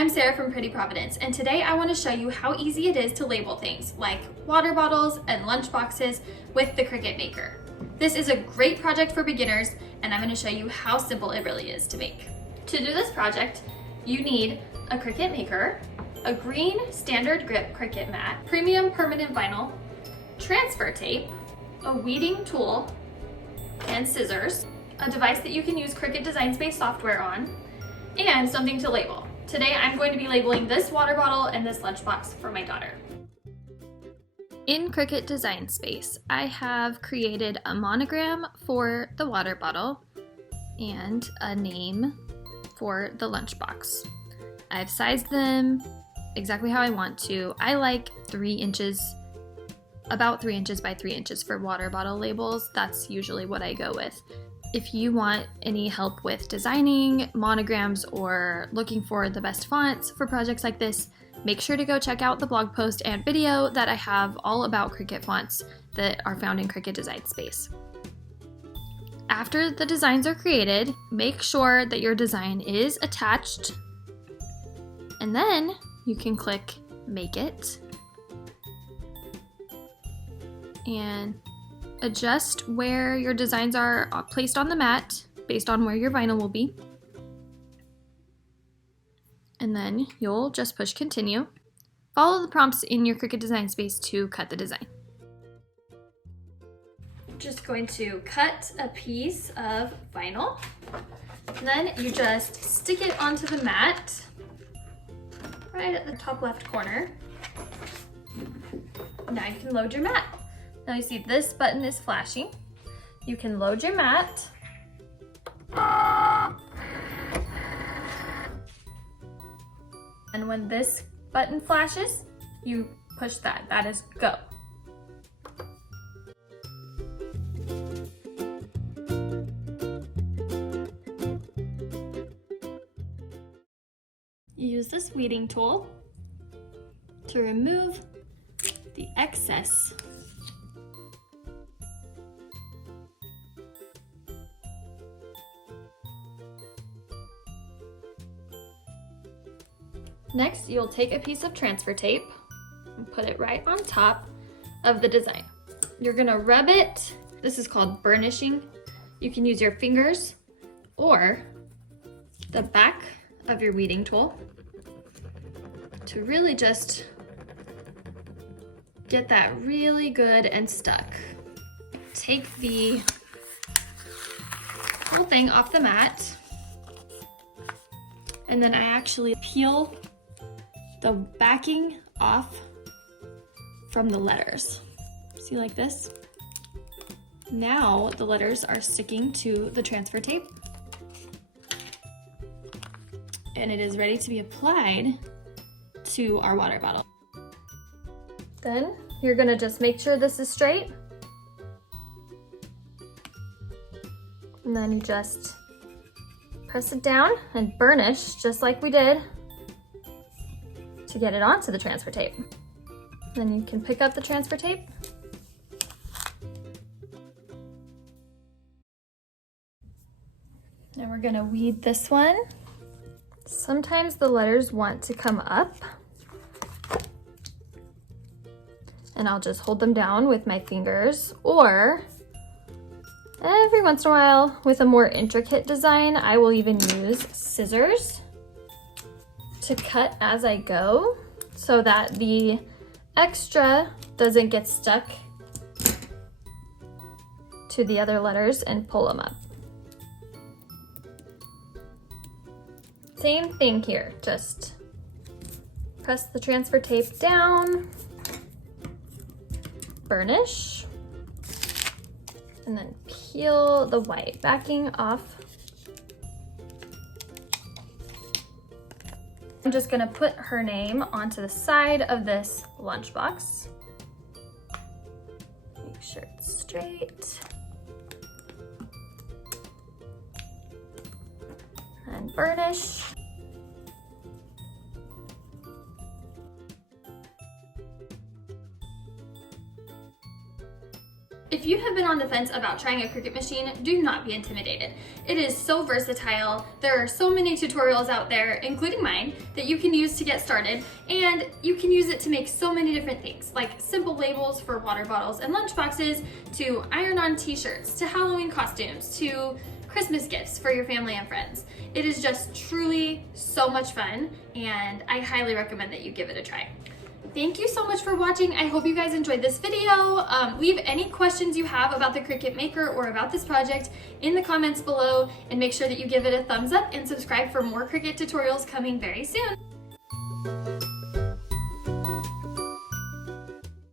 I'm Sarah from Pretty Providence, and today I want to show you how easy it is to label things like water bottles and lunch boxes with the Cricut Maker. This is a great project for beginners, and I'm going to show you how simple it really is to make. To do this project, you need a Cricut Maker, a green standard grip Cricut mat, premium permanent vinyl, transfer tape, a weeding tool, and scissors, a device that you can use Cricut Design Space software on, and something to label. Today I'm going to be labeling this water bottle and this lunchbox for my daughter. In Cricut Design Space, I have created a monogram for the water bottle and a name for the lunchbox. I've sized them exactly how I want to. I like 3 inches, about 3 inches by 3 inches for water bottle labels. That's usually what I go with. If you want any help with designing monograms or looking for the best fonts for projects like this, make sure to go check out the blog post and video that I have all about Cricut fonts that are found in Cricut Design Space. After the designs are created, make sure that your design is attached, and then you can click Make It and adjust where your designs are placed on the mat based on where your vinyl will be. And then you'll just push continue. Follow the prompts in your Cricut Design Space to cut the design. Just going to cut a piece of vinyl. Then you just stick it onto the mat right at the top left corner. Now you can load your mat. Now you see this button is flashing. You can load your mat. And when this button flashes, you push that. That is go. You use this weeding tool to remove the excess . Next, you'll take a piece of transfer tape and put it right on top of the design. You're gonna rub it. This is called burnishing. You can use your fingers or the back of your weeding tool to really just get that really good and stuck. Take the whole thing off the mat, and then I actually peel the backing off from the letters. See, like this? Now the letters are sticking to the transfer tape, and it is ready to be applied to our water bottle. Then you're gonna just make sure this is straight, and then you just press it down and burnish just like we did to get it onto the transfer tape. Then you can pick up the transfer tape . Now we're gonna weed this one. Sometimes the letters want to come up, and I'll just hold them down with my fingers, or every once in a while with a more intricate design, I will even use scissors to cut as I go so that the extra doesn't get stuck to the other letters and pull them up. Same thing here, just press the transfer tape down, burnish, and then peel the white backing off. I'm just gonna put her name onto the side of this lunchbox. Make sure it's straight. And burnish. If you have been on the fence about trying a Cricut machine, do not be intimidated. It is so versatile. There are so many tutorials out there, including mine, that you can use to get started, and you can use it to make so many different things, like simple labels for water bottles and lunchboxes, to iron-on t-shirts, to Halloween costumes, to Christmas gifts for your family and friends. It is just truly so much fun, and I highly recommend that you give it a try. Thank you so much for watching. I hope you guys enjoyed this video. Leave any questions you have about the Cricut Maker or about this project in the comments below, and make sure that you give it a thumbs up and subscribe for more Cricut tutorials coming very soon.